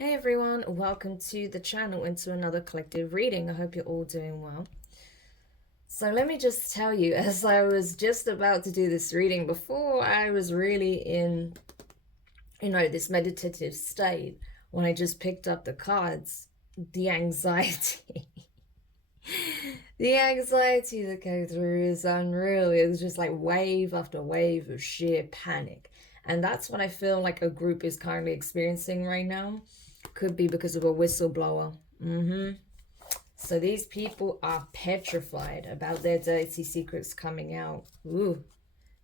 Hey everyone, welcome to the channel and to another collective reading. I hope you're all doing well. So let me just tell you, as I was just about to do this reading, before I was really in, this meditative state, when I just picked up the cards, the anxiety, the anxiety that came through is unreal. It was just like wave after wave of sheer panic. And that's what I feel like a group is currently experiencing right now. Could be because of a whistleblower. So these people are petrified about their dirty secrets coming out. Ooh,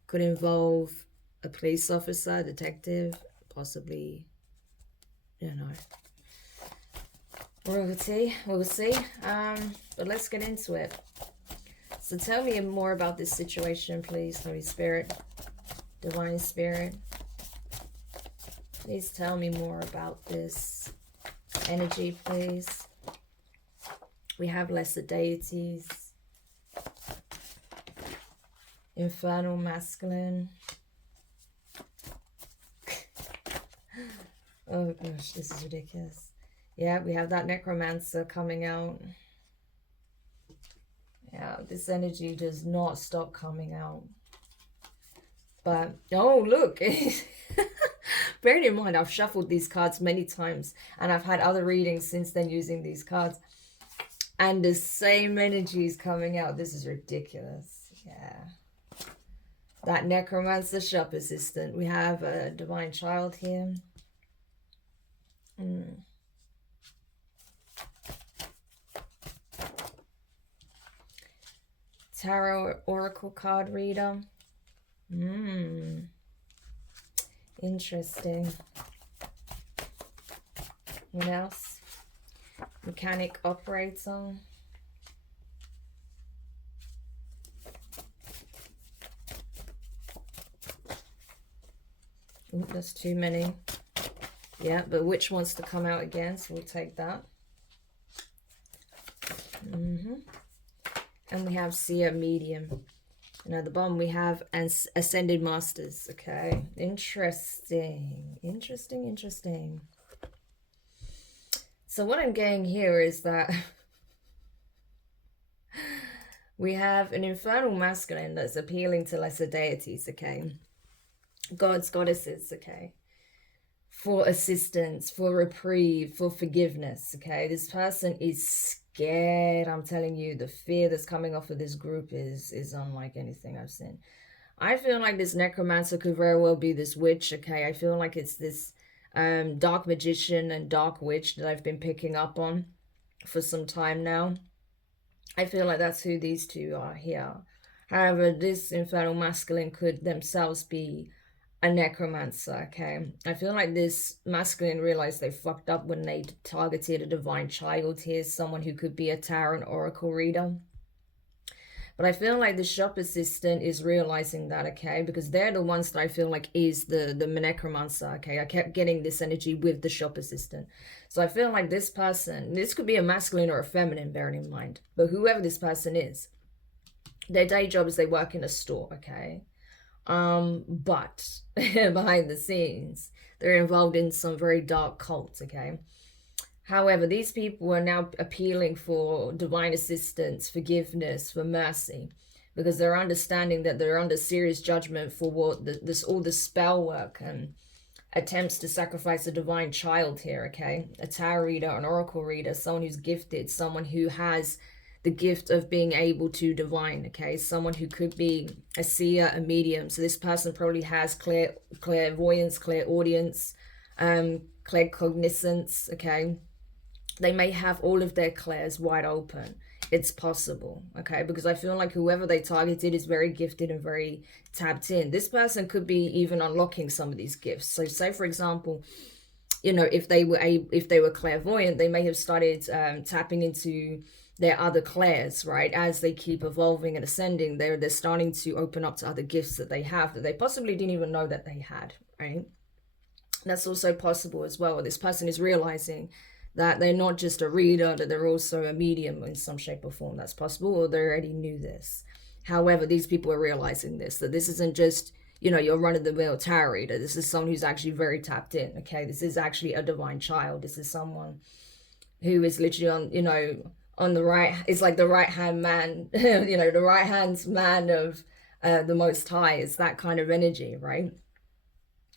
could involve a police officer, detective, possibly, royalty. We'll see. But let's get into it. So tell me more about this situation, please, Holy Spirit, Divine Spirit. Please tell me more about this energy, please. We have lesser deities, infernal masculine. Oh gosh, this is ridiculous. Yeah, we have that necromancer coming out. Yeah, this energy does not stop coming out. But, oh look, bearing in mind I've shuffled these cards many times and I've had other readings since then using these cards. And the same energy is coming out. This is ridiculous. Yeah. That necromancer shop assistant. We have a divine child here. Tarot oracle card reader. Interesting. What else? Mechanic operator. Ooh, that's too many. Yeah, but which wants to come out again? So we'll take that. And we have seer medium. And at the bottom we have ascended masters. Okay, interesting. So what I'm getting here is that we have an infernal masculine that's appealing to lesser deities, okay? Gods, goddesses, okay? For assistance, for reprieve, for forgiveness, okay? This person is scared. I'm telling you, the fear that's coming off of this group is unlike anything I've seen. I feel like this necromancer could very well be this witch, okay? I feel like it's this dark magician and dark witch that I've been picking up on for some time now. I feel like that's who these two are here. However, this infernal masculine could themselves be a necromancer, okay? I feel like this masculine realized they fucked up when they targeted a divine child here, someone who could be a tarot and oracle reader. But I feel like the shop assistant is realizing that, okay? Because they're the ones that I feel like is the necromancer, okay? I kept getting this energy with the shop assistant. So I feel like this person, this could be a masculine or a feminine, bearing in mind. But whoever this person is, their day job is they work in a store, okay? But behind the scenes, they're involved in some very dark cults, okay? However, these people are now appealing for divine assistance, forgiveness, for mercy, because they're understanding that they're under serious judgment for what all the spell work and attempts to sacrifice a divine child here, okay? A tarot reader, an oracle reader, someone who's gifted, someone who has the gift of being able to divine, okay? Someone who could be a seer, a medium. So this person probably has clairvoyance, clairaudience, claircognizance, okay? They may have all of their clairs wide open. It's possible, okay? Because I feel like whoever they targeted is very gifted and very tapped in. This person could be even unlocking some of these gifts. So say, for example, if they were clairvoyant, they may have started tapping into their other clairs, right? As they keep evolving and ascending, they're starting to open up to other gifts that they have that they possibly didn't even know that they had, right? That's also possible as well. This person is realizing that they're not just a reader, that they're also a medium in some shape or form. That's possible, or they already knew this. However, these people are realizing this, that this isn't just, you know, your run-of-the-mill tarot. That this is someone who's actually very tapped in, okay? This is actually a divine child. This is someone who is literally on, you know, on the right, it's like the right-hand man, you know, the right-hand man of the Most High. It's that kind of energy, right?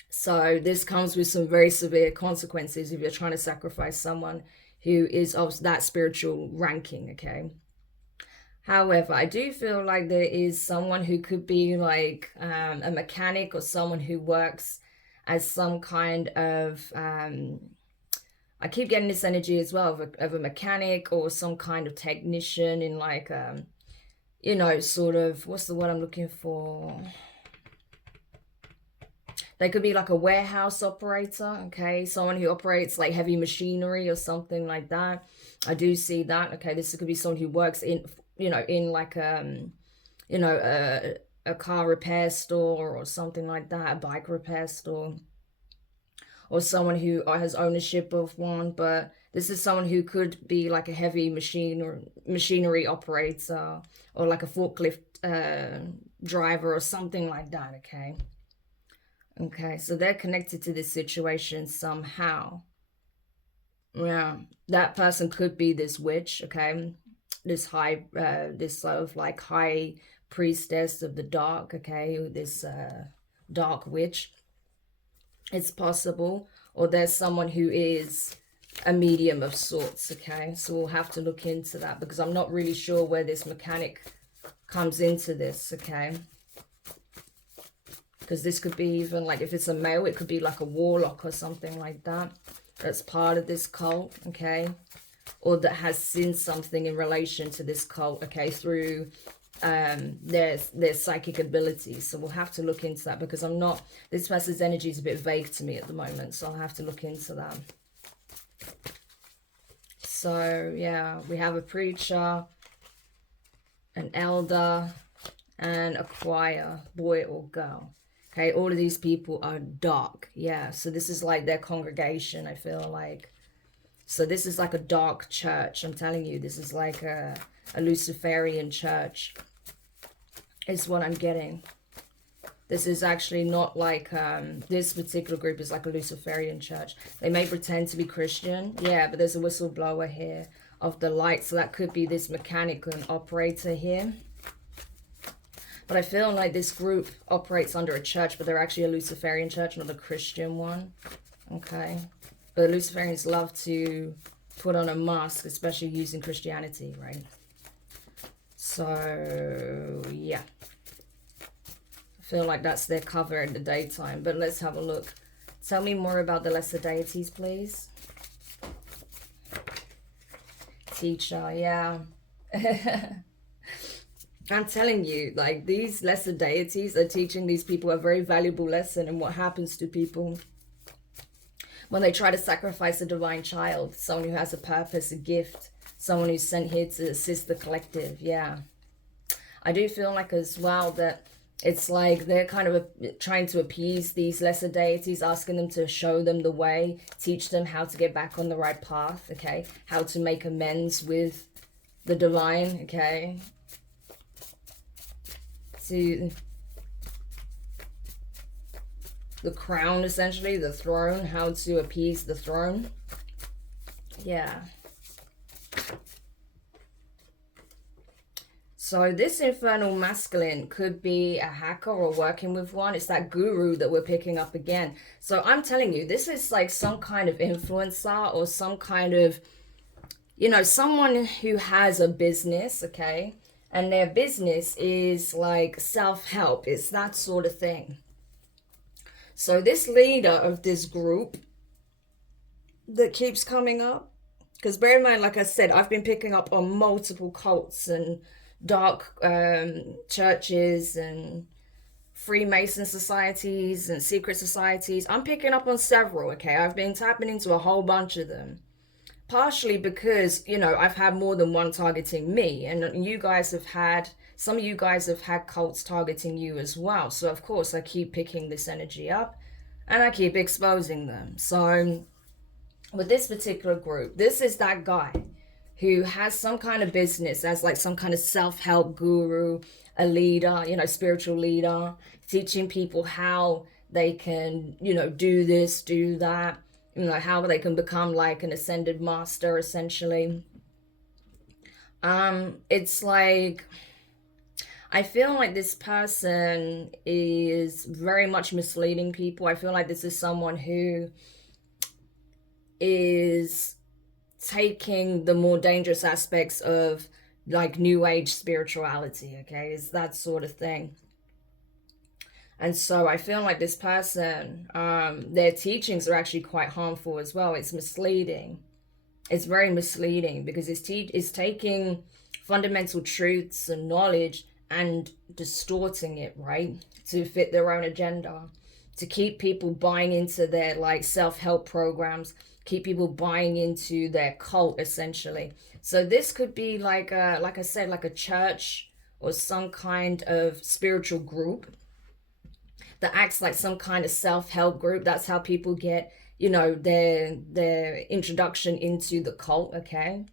So this comes with some very severe consequences if you're trying to sacrifice someone who is of that spiritual ranking, okay? However, I do feel like there is someone who could be like a mechanic, or someone who works as some kind of, I keep getting this energy as well of a mechanic or some kind of technician in like, you know, sort of, what's the word I'm looking for? They could be like a warehouse operator, okay? Someone who operates like heavy machinery or something like that. I do see that, okay? This could be someone who works in, you know, in like, you know, a car repair store or something like that, a bike repair store. Or someone who has ownership of one, but this is someone who could be like a heavy machinery operator, or like a forklift driver or something like that, okay? Okay, so they're connected to this situation somehow. Yeah, that person could be this witch, okay? This this sort of like high priestess of the dark, okay? This dark witch. It's possible. Or there's someone who is a medium of sorts, okay? So we'll have to look into that, because I'm not really sure where this mechanic comes into this, okay? Because this could be even like, if it's a male, it could be like a warlock or something like that. That's part of this cult, okay? Or that has seen something in relation to this cult, okay? Through their psychic abilities. So we'll have to look into that, because I'm not, this person's energy is a bit vague to me at the moment. So I'll have to look into that. So yeah, we have a preacher, an elder, and a choir, boy or girl. Okay, all of these people are dark. Yeah, so this is like their congregation, I feel like. So this is like a dark church. I'm telling you, this is like a Luciferian church is what I'm getting. This is actually not like, this particular group is like a Luciferian church. They may pretend to be Christian. Yeah, but there's a whistleblower here of the light. So that could be this mechanical operator here. But I feel like this group operates under a church, but they're actually a Luciferian church, not a Christian one. Okay. But Luciferians love to put on a mask, especially using Christianity, right? So, yeah. I feel like that's their cover in the daytime. But let's have a look. Tell me more about the lesser deities, please. Teacher, yeah. I'm telling you, like, these lesser deities are teaching these people a very valuable lesson in what happens to people when they try to sacrifice a divine child, someone who has a purpose, a gift, someone who's sent here to assist the collective. Yeah. I do feel like as well that it's like they're kind of trying to appease these lesser deities, asking them to show them the way, teach them how to get back on the right path, okay? How to make amends with the divine, okay? To the crown, essentially, the throne, how to appease the throne. Yeah. So this infernal masculine could be a hacker or working with one. It's that guru that we're picking up again. So I'm telling you, this is like some kind of influencer or some kind of, you know, someone who has a business, okay? And their business is like self-help. It's that sort of thing. So this leader of this group that keeps coming up, because bear in mind, like I said, I've been picking up on multiple cults and dark churches and Freemason societies and secret societies. I'm picking up on several, okay? I've been tapping into a whole bunch of them. Partially because, you know, I've had more than one targeting me, and you guys have had, some of you guys have had cults targeting you as well. So of course I keep picking this energy up and I keep exposing them. So with this particular group, this is that guy who has some kind of business as like some kind of self-help guru, a leader, you know, spiritual leader, teaching people how they can, you know, do this, do that, you know, how they can become like an ascended master essentially. It's like, I feel like this person is very much misleading people. I feel like this is someone who is taking the more dangerous aspects of like new age spirituality, okay? Is that sort of thing. And so I feel like this person, their teachings are actually quite harmful as well. It's misleading. It's very misleading because it's taking fundamental truths and knowledge and distorting it, right, to fit their own agenda, to keep people buying into their like self-help programs, keep people buying into their cult essentially. So this could be like like I said, like a church or some kind of spiritual group that acts like some kind of self-help group. That's how people get, you know, their introduction into the cult, okay?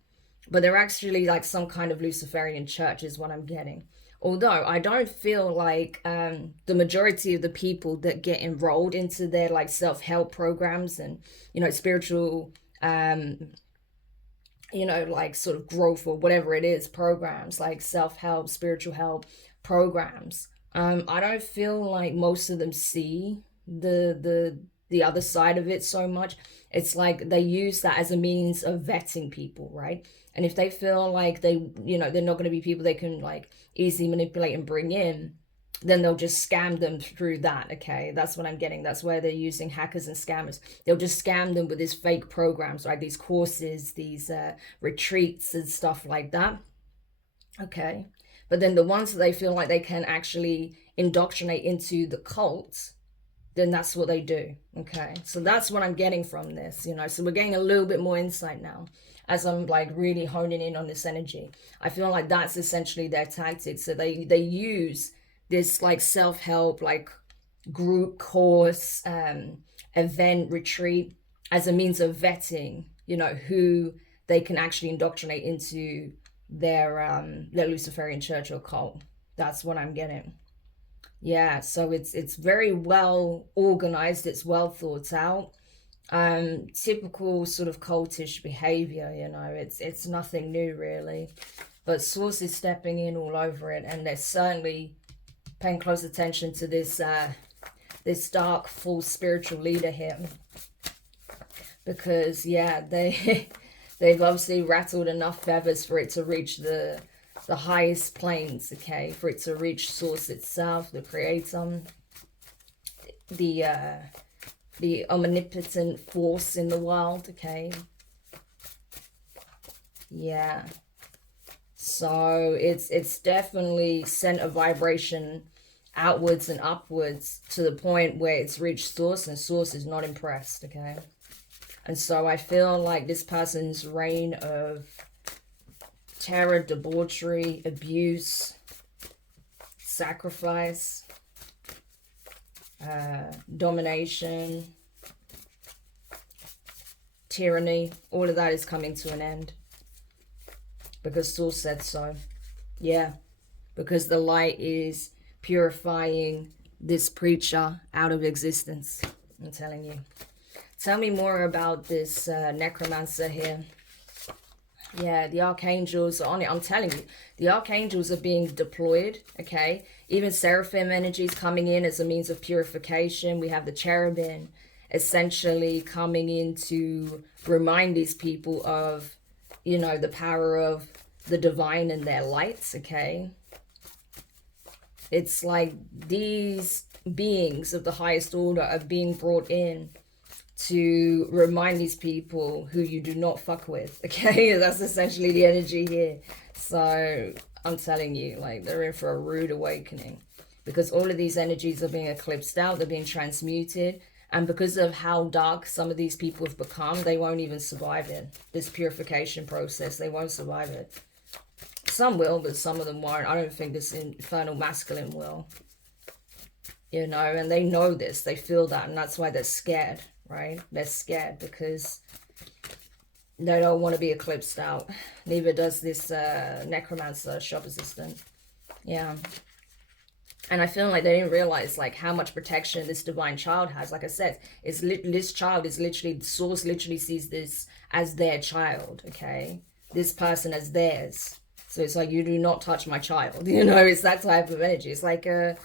But they're actually like some kind of Luciferian church is what I'm getting. Although I don't feel like the majority of the people that get enrolled into their like self-help programs and, you know, spiritual, you know, like sort of growth or whatever it is, programs like self-help, spiritual help programs. I don't feel like most of them see the other side of it so much. It's like they use that as a means of vetting people, right? And if they feel like they, you know, they're not going to be people they can like easily manipulate and bring in, then they'll just scam them through that, okay? That's what I'm getting. That's where they're using hackers and scammers. They'll just scam them with these fake programs, right? These courses, these retreats and stuff like that, okay? But then the ones that they feel like they can actually indoctrinate into the cult, then that's what they do, okay? So that's what I'm getting from this, you know? So we're getting a little bit more insight now as I'm like really honing in on this energy. I feel like that's essentially their tactic. So they use this like self-help, like group course, event, retreat as a means of vetting, you know, who they can actually indoctrinate into their Luciferian church or cult. That's what I'm getting. Yeah, so it's very well organized, it's well thought out. Typical sort of cultish behavior, you know, it's nothing new really. But Source is stepping in all over it, and they're certainly paying close attention to this dark, false spiritual leader here. Because yeah, they've obviously rattled enough feathers for it to reach the highest planes, okay, for it to reach Source itself, the creator, the omnipotent force in the world, okay. Yeah, so it's definitely sent a vibration outwards and upwards to the point where it's reached Source, and Source is not impressed, okay. And so I feel like this person's reign of terror, debauchery, abuse, sacrifice, domination, tyranny, all of that is coming to an end. Because Source said so. Yeah. Because the light is purifying this preacher out of existence. I'm telling you. Tell me more about this necromancer here. Yeah, the archangels are on it. I'm telling you, the archangels are being deployed, okay? Even seraphim energy is coming in as a means of purification. We have the cherubim essentially coming in to remind these people of, you know, the power of the divine and their lights, okay? It's like these beings of the highest order are being brought in to remind these people who you do not fuck with, okay? That's essentially the energy here. So I'm telling you, like, they're in for a rude awakening because all of these energies are being eclipsed out, they're being transmuted, and because of how dark some of these people have become, they won't even survive it. This purification process, they won't survive it. Some will, but some of them won't. I don't think this infernal masculine will. You know, and they know this, they feel that, and that's why they're scared. Right? They're scared because They don't want to be eclipsed out. Neither does this necromancer shop assistant. Yeah. And I feel like they didn't realize like how much protection this divine child has. Like I said, this child is literally, the source literally sees this as their child, okay? This person as theirs. So it's like, you do not touch my child, you know? It's that type of energy. It's like a,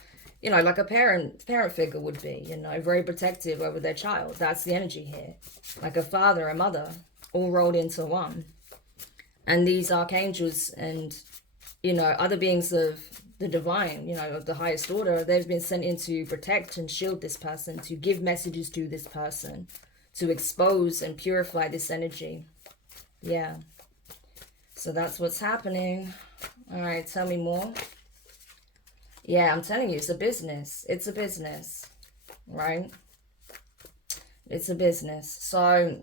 you know, like a parent figure would be, you know, very protective over their child. That's the energy here. Like a father, a mother, all rolled into one. And these archangels and, you know, other beings of the divine, you know, of the highest order, they've been sent in to protect and shield this person, to give messages to this person, to expose and purify this energy. Yeah. So that's what's happening. All right, tell me more. Yeah, I'm telling you, it's a business. It's a business, right? It's a business. So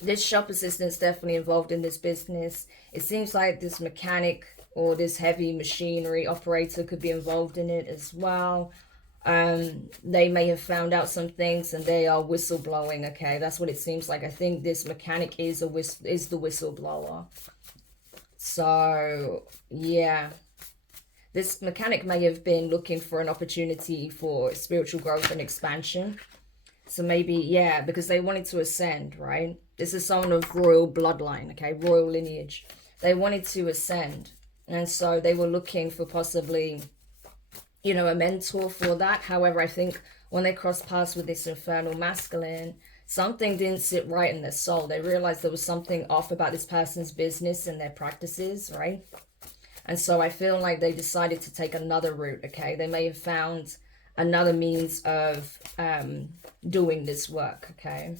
this shop assistant's definitely involved in this business. It seems like this mechanic or this heavy machinery operator could be involved in it as well. They may have found out some things and they are whistleblowing, okay? That's what it seems like. I think this mechanic is the whistleblower. So, yeah. This mechanic may have been looking for an opportunity for spiritual growth and expansion. So maybe, yeah, because they wanted to ascend, right? This is someone of royal bloodline, okay? Royal lineage. They wanted to ascend. And so they were looking for possibly, you know, a mentor for that. However, I think when they crossed paths with this infernal masculine, something didn't sit right in their soul. They realized there was something off about this person's business and their practices, right? And so I feel like they decided to take another route, okay? They may have found another means of doing this work, okay?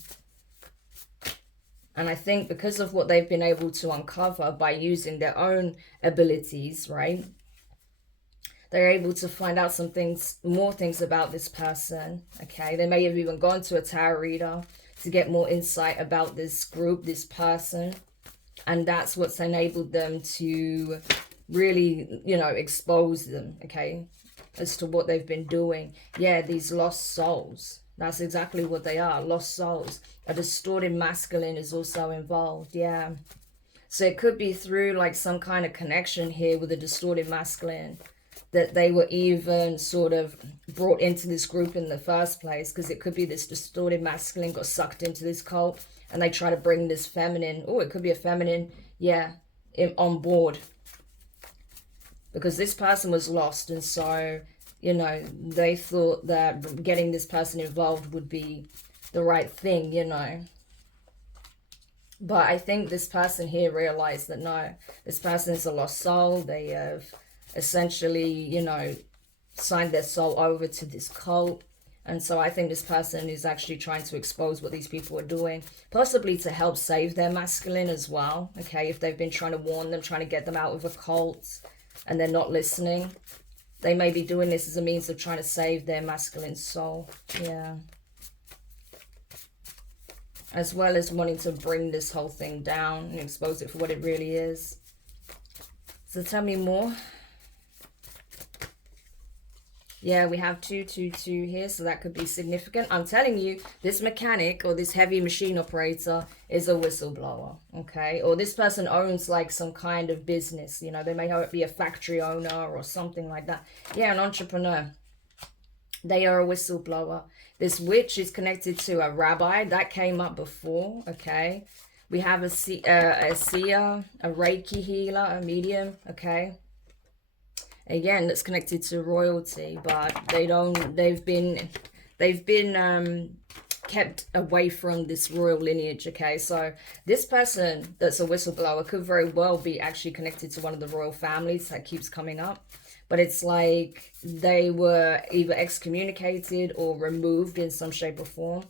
And I think because of what they've been able to uncover by using their own abilities, right? They're able to find out some things, more things about this person, okay? They may have even gone to a tarot reader to get more insight about this group, this person. And that's what's enabled them to really, you know, expose them, okay? As to what they've been doing. Yeah, these lost souls. That's exactly what they are, lost souls. A distorted masculine is also involved, yeah. So it could be through like some kind of connection here with a distorted masculine that they were even sort of brought into this group in the first place, because it could be this distorted masculine got sucked into this cult and they try to bring this feminine, oh, it could be a feminine, yeah, on board. Because this person was lost, and so, you know, they thought that getting this person involved would be the right thing, you know. But I think this person here realized that no, this person is a lost soul. They have essentially, you know, signed their soul over to this cult. And so I think this person is actually trying to expose what these people are doing, possibly to help save their masculine as well, okay? If they've been trying to warn them, trying to get them out of a cult, and they're not listening, they may be doing this as a means of trying to save their masculine soul. Yeah. As well as wanting to bring this whole thing down and expose it for what it really is. So tell me more. Yeah, we have 222 here, so that could be significant. I'm telling you, this mechanic or this heavy machine operator is a whistleblower, okay? Or this person owns like some kind of business, you know, they may be a factory owner or something like that. Yeah, an entrepreneur. They are a whistleblower. This witch is connected to a rabbi. That came up before, okay? We have a seer, a Reiki healer, a medium, okay? Again, that's connected to royalty, but they've been kept away from this royal lineage, okay? So this person that's a whistleblower could very well be actually connected to one of the royal families that keeps coming up. But it's like they were either excommunicated or removed in some shape or form,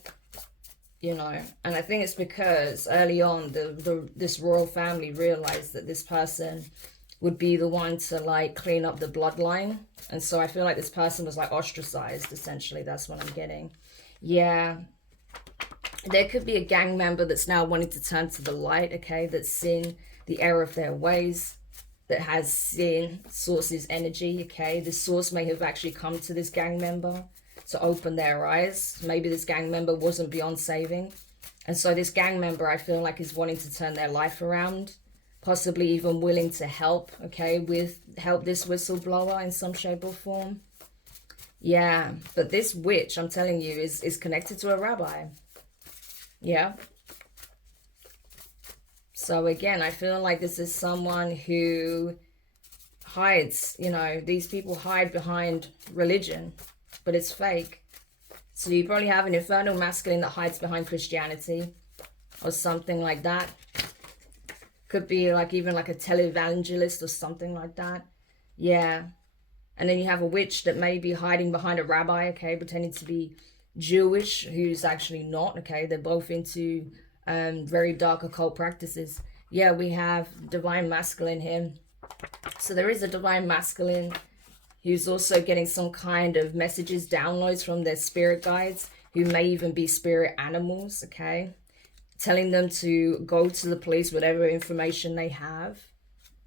you know. And I think it's because early on, this royal family realized that this person would be the one to like clean up the bloodline. And so I feel like this person was like ostracized, essentially. That's what I'm getting. Yeah. There could be a gang member that's now wanting to turn to the light, okay? That's seen the error of their ways, that has seen source's energy, okay? The source may have actually come to this gang member to open their eyes. Maybe this gang member wasn't beyond saving. And so this gang member, I feel like, is wanting to turn their life around, possibly even willing to help, okay, help this whistleblower in some shape or form. Yeah, but this witch, I'm telling you, is connected to a rabbi. Yeah. So again, I feel like this is someone who hides, you know, these people hide behind religion, but it's fake. So you probably have an infernal masculine that hides behind Christianity or something like that. Could be like even like a televangelist or something like that. Yeah. And then you have a witch that may be hiding behind a rabbi, okay, pretending to be Jewish, who's actually not, okay. They're both into very dark occult practices. Yeah, we have divine masculine here. So there is a divine masculine who's also getting some kind of messages, downloads from their spirit guides, who may even be spirit animals, okay? Telling them to go to the police, whatever information they have,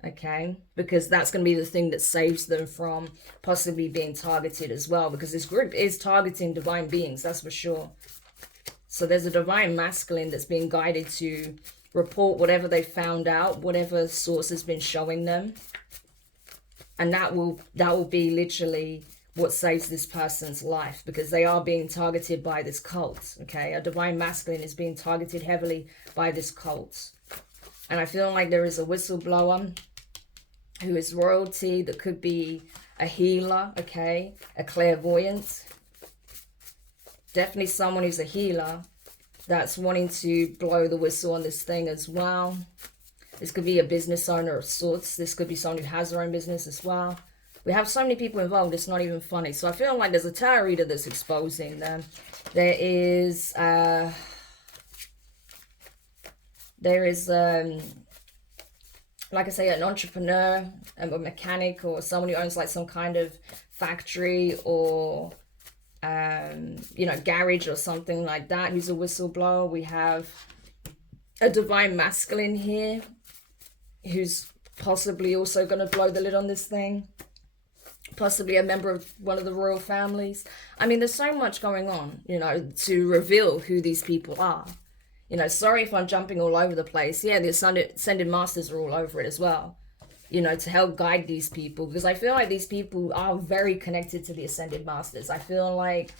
okay? Because that's going to be the thing that saves them from possibly being targeted as well, because this group is targeting divine beings, that's for sure. So there's a divine masculine that's being guided to report whatever they found out, whatever source has been showing them. And that will be literally what saves this person's life, because they are being targeted by this cult, okay? A divine masculine is being targeted heavily by this cult. And I feel like there is a whistleblower who is royalty, that could be a healer, okay? A clairvoyant. Definitely someone who's a healer that's wanting to blow the whistle on this thing as well. This could be a business owner of sorts. This could be someone who has their own business as well. We have so many people involved, it's not even funny. So I feel like there's a tarot reader that's exposing them. There is like I say, an entrepreneur, a mechanic, or someone who owns like some kind of factory or you know, garage or something like that, who's a whistleblower. We have a divine masculine here who's possibly also going to blow the lid on this thing. Possibly a member of one of the royal families. I mean, there's so much going on, you know, to reveal who these people are. You know, sorry if I'm jumping all over the place. Yeah, the ascended masters are all over it as well, you know, to help guide these people, because I feel like these people are very connected to the ascended masters. I feel like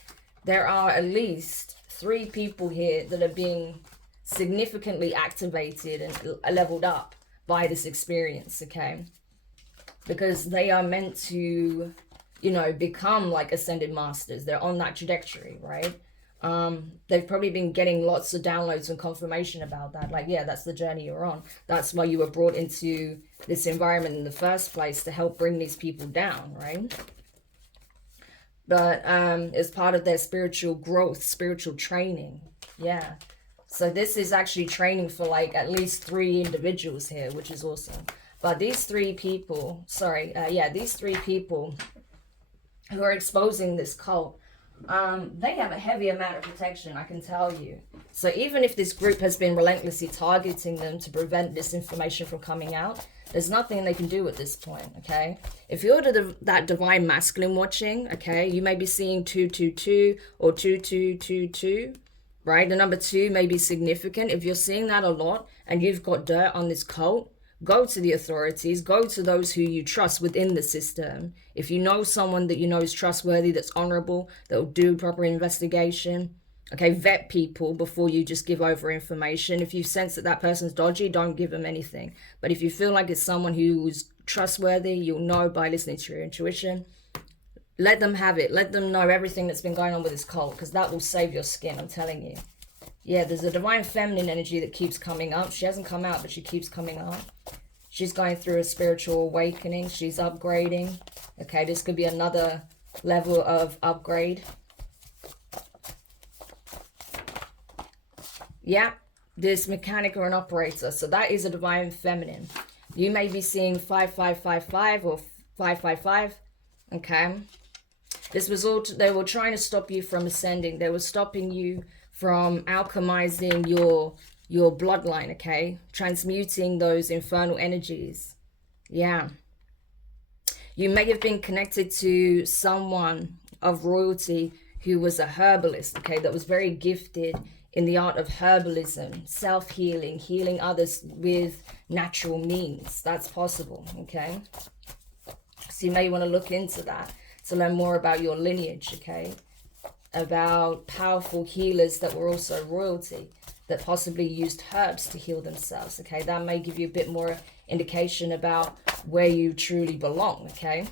there are at least 3 people here that are being significantly activated and leveled up by this experience, okay? Because they are meant to, you know, become like ascended masters. They're on that trajectory, right? They've probably been getting lots of downloads and confirmation about that. Like, yeah, that's the journey you're on. That's why you were brought into this environment in the first place, to help bring these people down, right? But as part of their spiritual growth, spiritual training. Yeah. So this is actually training for like at least 3 individuals here, which is awesome. But these 3 people, these 3 people who are exposing this cult, they have a heavy amount of protection, I can tell you. So even if this group has been relentlessly targeting them to prevent this information from coming out, there's nothing they can do at this point, okay? If you're that divine masculine watching, okay, you may be seeing 222 or 2222, right? The number 2 may be significant. If you're seeing that a lot and you've got dirt on this cult, go to the authorities, go to those who you trust within the system. If you know someone that you know is trustworthy, that's honorable, that will do proper investigation, okay, vet people before you just give over information. If you sense that that person's dodgy, don't give them anything. But if you feel like it's someone who's trustworthy, you'll know by listening to your intuition. Let them have it. Let them know everything that's been going on with this cult, because that will save your skin, I'm telling you. Yeah, there's a divine feminine energy that keeps coming up. She hasn't come out, but she keeps coming up. She's going through a spiritual awakening. She's upgrading. Okay, this could be another level of upgrade. Yeah, this mechanic or an operator. So that is a divine feminine. You may be seeing 5555 or 555. Okay. This was all, they were trying to stop you from ascending. They were stopping you from alchemizing your bloodline, okay? Transmuting those infernal energies. Yeah. You may have been connected to someone of royalty who was a herbalist, okay, that was very gifted in the art of herbalism, self-healing, healing others with natural means. That's possible, okay? So you may want to look into that to learn more about your lineage, okay? About powerful healers that were also royalty, that possibly used herbs to heal themselves, okay? That may give you a bit more indication about where you truly belong, okay?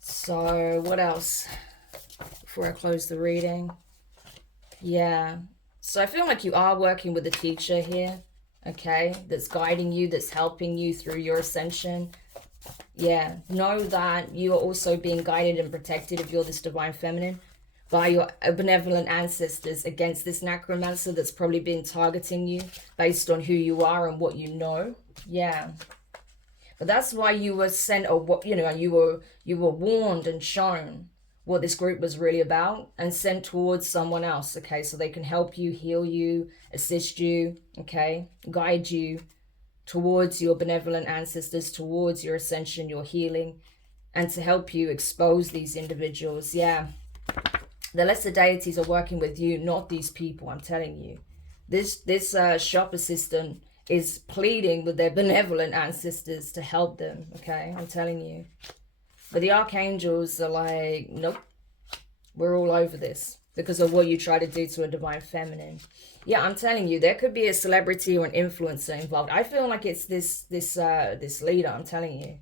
So what else before I close the reading? Yeah, so I feel like you are working with a teacher here, okay, that's guiding you, that's helping you through your ascension. Yeah, know that you are also being guided and protected, if you're this divine feminine, by your benevolent ancestors against this necromancer that's probably been targeting you based on who you are and what you know. Yeah, but that's why you were sent, or you know, you were warned and shown what this group was really about and sent towards someone else, okay, so they can help you, heal you, assist you, okay, guide you towards your benevolent ancestors, towards your ascension, your healing, and to help you expose these individuals. Yeah, the lesser deities are working with you, not these people, I'm telling you. This shop assistant is pleading with their benevolent ancestors to help them, okay, I'm telling you. But the archangels are like, nope, we're all over this because of what you try to do to a divine feminine. Yeah, I'm telling you, there could be a celebrity or an influencer involved. I feel like it's this leader, I'm telling you.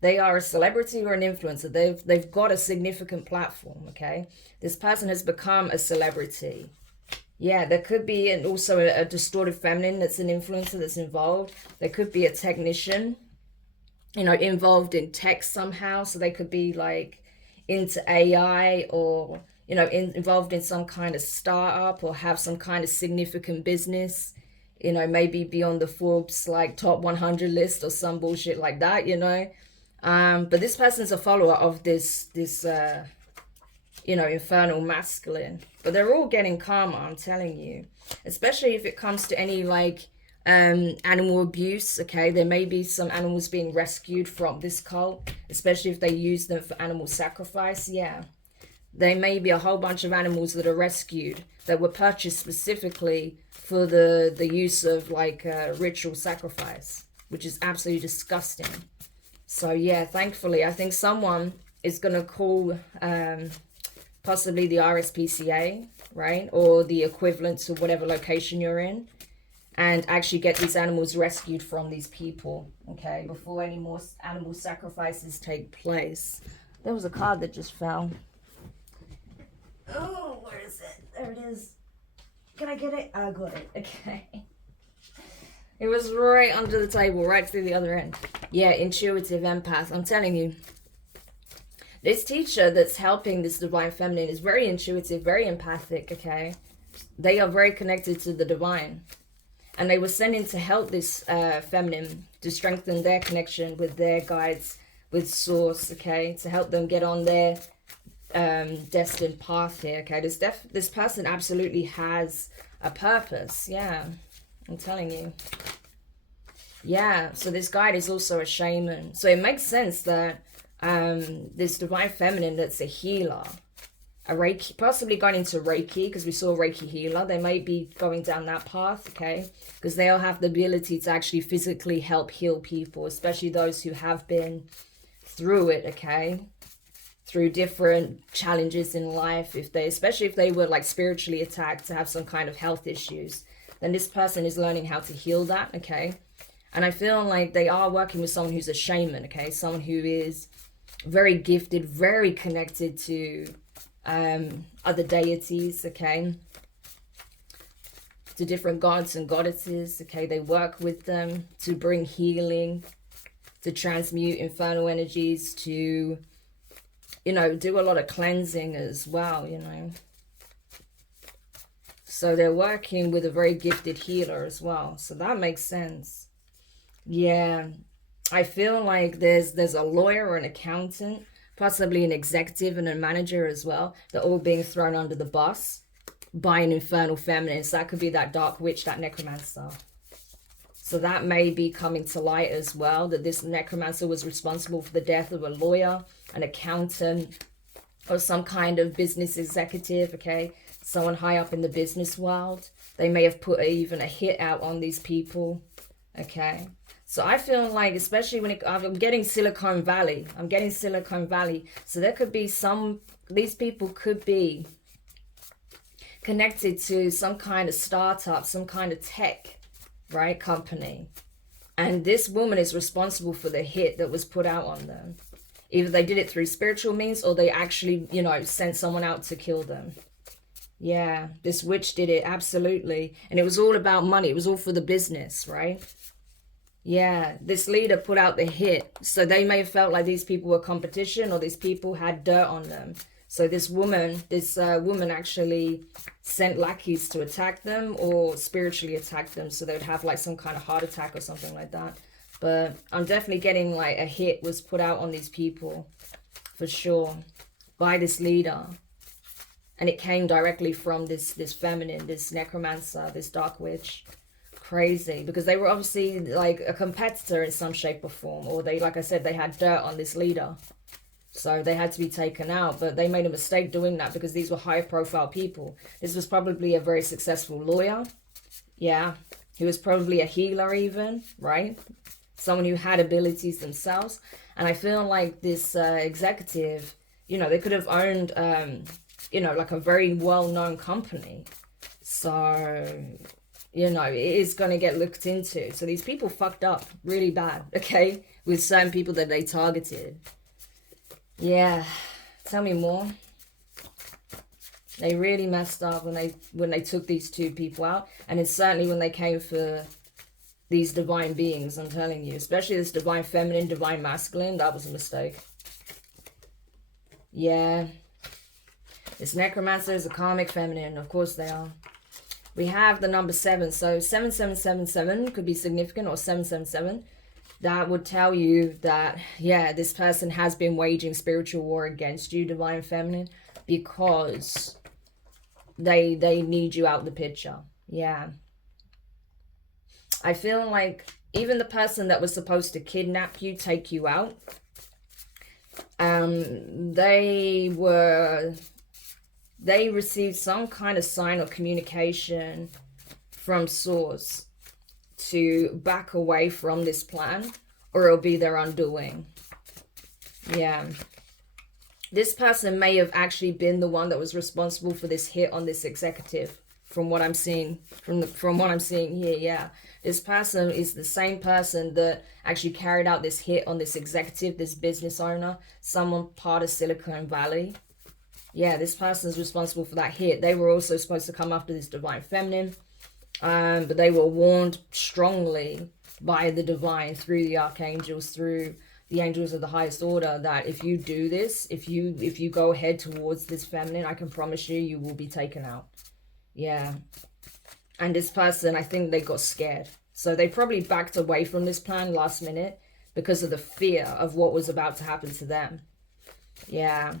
They are a celebrity or an influencer. They've got a significant platform, okay? This person has become a celebrity. Yeah, there could be also a distorted feminine that's an influencer that's involved. There could be a technician, you know, involved in tech somehow, so they could be like into AI, or you know, involved in some kind of startup, or have some kind of significant business, you know, maybe be on the Forbes like top 100 list or some bullshit like that, you know. But this person's a follower of this you know, infernal masculine, but they're all getting karma, I'm telling you, especially if it comes to any like animal abuse, okay? There may be some animals being rescued from this cult, especially if they use them for animal sacrifice. Yeah, there may be a whole bunch of animals that are rescued that were purchased specifically for the use of like ritual sacrifice, which is absolutely disgusting. So yeah, thankfully I think someone is gonna call possibly the RSPCA, right, or the equivalent to whatever location you're in, and actually get these animals rescued from these people, okay, before any more animal sacrifices take place. There was a card that just fell. Oh, where is it? There it is. Can I get it? I got it. Okay. It was right under the table, right through the other end. Yeah, intuitive empath. I'm telling you. This teacher that's helping this divine feminine is very intuitive, very empathic, okay? They are very connected to the divine. And they were sent in to help this feminine to strengthen their connection with their guides, with source, okay? To help them get on their destined path here, okay? This person absolutely has a purpose, yeah. I'm telling you. Yeah, so this guide is also a shaman. So it makes sense that this divine feminine that's a healer, a Reiki, possibly going into Reiki, because we saw Reiki healer, they may be going down that path, okay, because they'll have the ability to actually physically help heal people, especially those who have been through it, okay, through different challenges in life. Especially if they were like spiritually attacked, to have some kind of health issues, then this person is learning how to heal that, okay. And I feel like they are working with someone who's a shaman, okay, someone who is very gifted, very connected to other deities, okay, to different gods and goddesses, okay. They work with them to bring healing, to transmute infernal energies, to, you know, do a lot of cleansing as well, you know. So they're working with a very gifted healer as well, so that makes sense. Yeah, I feel like there's a lawyer or an accountant, possibly an executive and a manager as well. They're all being thrown under the bus by an infernal feminine. So that could be that dark witch, that necromancer. So that may be coming to light as well, that this necromancer was responsible for the death of a lawyer, an accountant, or some kind of business executive, okay? someone high up in the business world. They may have put even a hit out on these people. Okay. So I feel like, especially when I'm getting Silicon Valley. I'm getting Silicon Valley. So there could be these people could be connected to some kind of startup, some kind of tech, right, company. And this woman is responsible for the hit that was put out on them. Either they did it through spiritual means or they actually, you know, sent someone out to kill them. Yeah, this witch did it, absolutely. And it was all about money. It was all for the business, right? Yeah, this leader put out the hit. So they may have felt like these people were competition or these people had dirt on them. So this woman actually sent lackeys to attack them or spiritually attack them. So they would have like some kind of heart attack or something like that. But I'm definitely getting like a hit was put out on these people for sure by this leader. And it came directly from this feminine, this necromancer, this dark witch. Crazy, because they were obviously like a competitor in some shape or form, or they, like I said, they had dirt on this leader, so they had to be taken out. But they made a mistake doing that because these were high profile people. This was probably a very successful lawyer. Yeah, he was probably a healer even, right? Someone who had abilities themselves. And I feel like this executive, you know, they could have owned you know, like a very well-known company. So, you know, it is going to get looked into. So these people fucked up really bad, okay, with certain people that they targeted. Yeah, tell me more. They really messed up when they took these two people out. And it's certainly when they came for these divine beings, I'm telling you. Especially this divine feminine, divine masculine. That was a mistake. Yeah. This necromancer is a karmic feminine. Of course they are. We have the number 7. So 7777 could be significant, or 777. That would tell you that, yeah, this person has been waging spiritual war against you, divine feminine, because they need you out the picture. Yeah. I feel like even the person that was supposed to kidnap you, take you out, they received some kind of sign or communication from source to back away from this plan, or it'll be their undoing. Yeah. This person may have actually been the one that was responsible for this hit on this executive, from what I'm seeing, from what I'm seeing here. Yeah. This person is the same person that actually carried out this hit on this executive, this business owner, someone part of Silicon Valley. Yeah, this person is responsible for that hit. They were also supposed to come after this divine feminine, but they were warned strongly by the divine, through the archangels, through the angels of the highest order, that if you do this, if you go ahead towards this feminine, I can promise you, you will be taken out. Yeah. And this person, I think they got scared. So they probably backed away from this plan last minute because of the fear of what was about to happen to them. Yeah.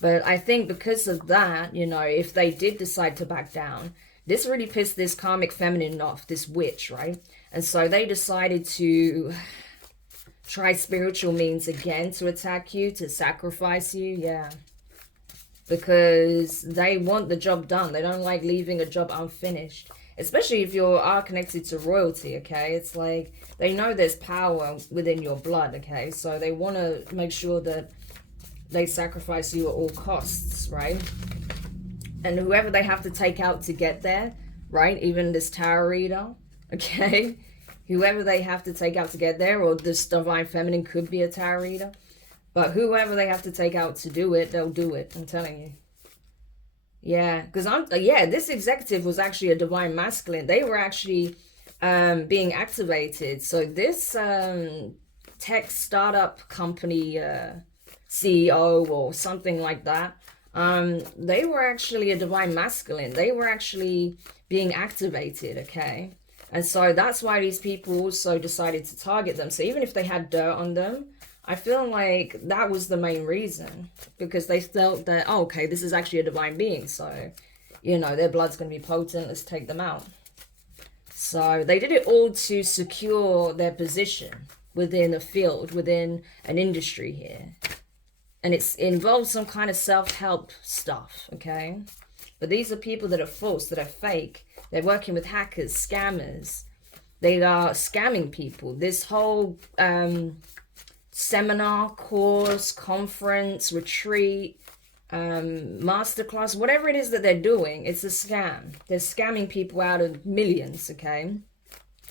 But I think because of that, you know, if they did decide to back down, this really pissed this karmic feminine off, this witch, right? And so they decided to try spiritual means again to attack you, to sacrifice you. Yeah. Because they want the job done. They don't like leaving a job unfinished. Especially if you are connected to royalty, okay? It's like they know there's power within your blood, okay? So they want to make sure that they sacrifice you at all costs, right? And whoever they have to take out to get there, right? Even this tarot reader, okay? Whoever they have to take out to get there, or this divine feminine could be a tarot reader. But whoever they have to take out to do it, they'll do it. I'm telling you. Yeah, because this executive was actually a divine masculine. They were actually being activated. So this tech startup company CEO or something like that, they were actually a divine masculine. They were actually being activated, okay? And so that's why these people also decided to target them. So even if they had dirt on them, I feel like that was the main reason, because they felt that, oh, okay, this is actually a divine being, so, you know, their blood's going to be potent, let's take them out. So they did it all to secure their position within a field, within an industry here. And it involves some kind of self-help stuff, okay? But these are people that are false, that are fake. They're working with hackers, scammers. They are scamming people. This whole seminar, course, conference, retreat, masterclass, whatever it is that they're doing, it's a scam. They're scamming people out of millions, okay?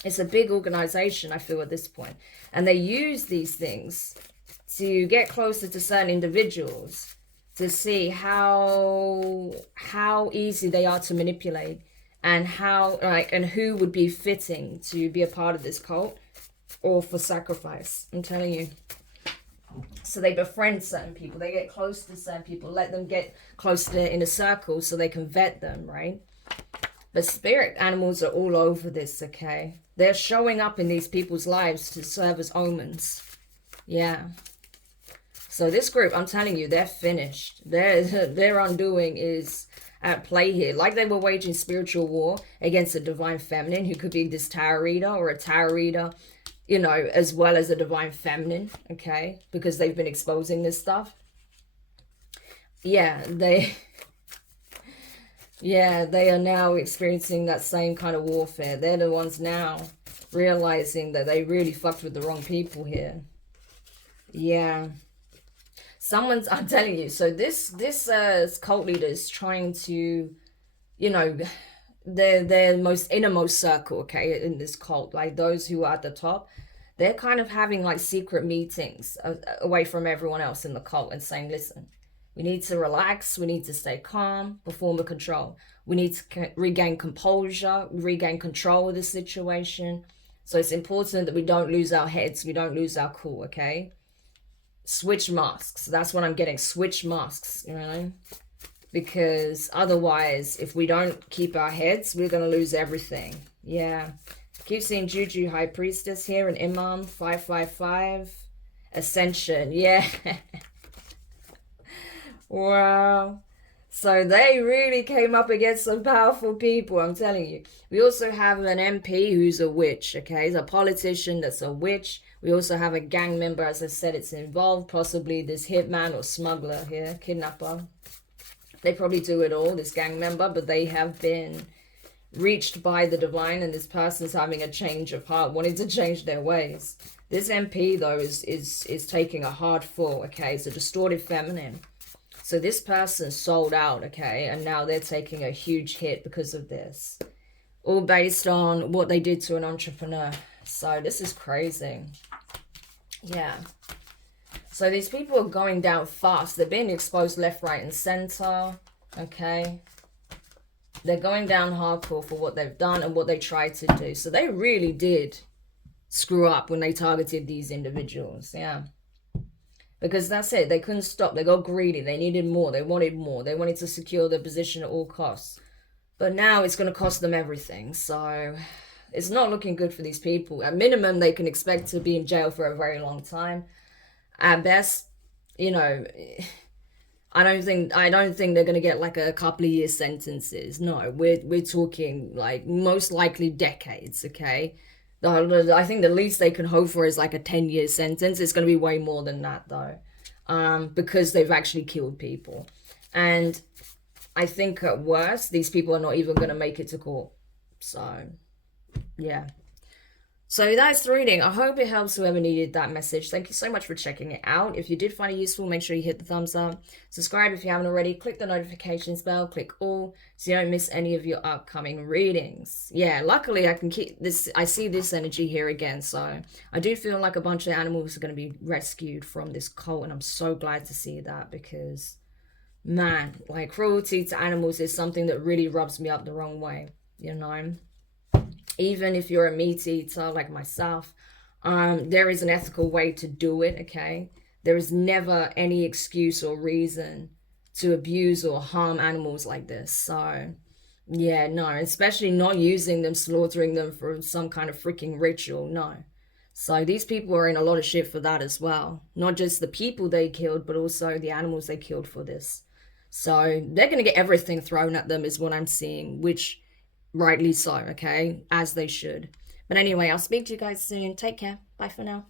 It's a big organization, I feel, at this point. And they use these things to get closer to certain individuals, to see how easy they are to manipulate, and how, like, and who would be fitting to be a part of this cult or for sacrifice. I'm telling you. So they befriend certain people, they get close to certain people, let them get close to their inner circle so they can vet them, right? But spirit animals are all over this, okay? They're showing up in these people's lives to serve as omens. Yeah. So this group, I'm telling you, they're finished. Their undoing is at play here. Like they were waging spiritual war against a divine feminine who could be this tarot reader or a tarot reader, you know, as well as a divine feminine, okay? Because they've been exposing this stuff. Yeah, they are now experiencing that same kind of warfare. They're the ones now realizing that they really fucked with the wrong people here. Yeah. I'm telling you, so this cult leader is trying to, you know, their most innermost circle, okay, in this cult, like those who are at the top, they're kind of having like secret meetings away from everyone else in the cult and saying, listen, we need to relax, we need to stay calm, perform a control. We need to regain composure, regain control of the situation. So it's important that we don't lose our heads, we don't lose our cool, okay? Switch masks. That's what I'm getting. Switch masks, you know? Because otherwise, if we don't keep our heads, we're going to lose everything. Yeah. Keep seeing Juju High Priestess here and Imam 555. Ascension. Yeah. Wow. So they really came up against some powerful people, I'm telling you. We also have an MP who's a witch, okay? He's a politician that's a witch. We also have a gang member, as I said, it's involved. Possibly this hitman or smuggler here, kidnapper. They probably do it all, this gang member, but they have been reached by the divine, and this person's having a change of heart, wanting to change their ways. This MP, though, is taking a hard fall, okay? It's a distorted feminine. So this person sold out, okay? And now they're taking a huge hit because of this. All based on what they did to an entrepreneur. So this is crazy. Yeah. So these people are going down fast. They're being exposed left, right, and center. Okay. They're going down hardcore for what they've done and what they tried to do. So they really did screw up when they targeted these individuals. Yeah. Because that's it. They couldn't stop. They got greedy. They needed more. They wanted more. They wanted to secure their position at all costs. But now it's going to cost them everything. So it's not looking good for these people. At minimum, they can expect to be in jail for a very long time. At best, you know, I don't think they're going to get like a couple of year sentences. No, we're talking like most likely decades, okay? I think the least they can hope for is like a 10-year sentence. It's going to be way more than that, though, because they've actually killed people. And I think at worst, these people are not even going to make it to court. So, yeah. So that's the reading. I hope it helps whoever needed that message. Thank you so much for checking it out. If you did find it useful, make sure you hit the thumbs up. Subscribe if you haven't already. Click the notifications bell. Click all so you don't miss any of your upcoming readings. Yeah, luckily I can keep this. I see this energy here again. So I do feel like a bunch of animals are going to be rescued from this cult. And I'm so glad to see that because, man, like cruelty to animals is something that really rubs me up the wrong way, you know? Even if you're a meat eater like myself, there is an ethical way to do it, okay? There is never any excuse or reason to abuse or harm animals like this. So, yeah, no, especially not using them, slaughtering them for some kind of freaking ritual, no. So these people are in a lot of shit for that as well. Not just the people they killed, but also the animals they killed for this. So they're going to get everything thrown at them is what I'm seeing, which rightly so, okay? As they should. But anyway, I'll speak to you guys soon. Take care. Bye for now.